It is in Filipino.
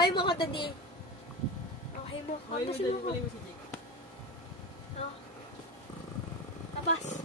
Okay mo ka, Daddy. Okay mo. Wala mo si Jake. Oh. Tapos.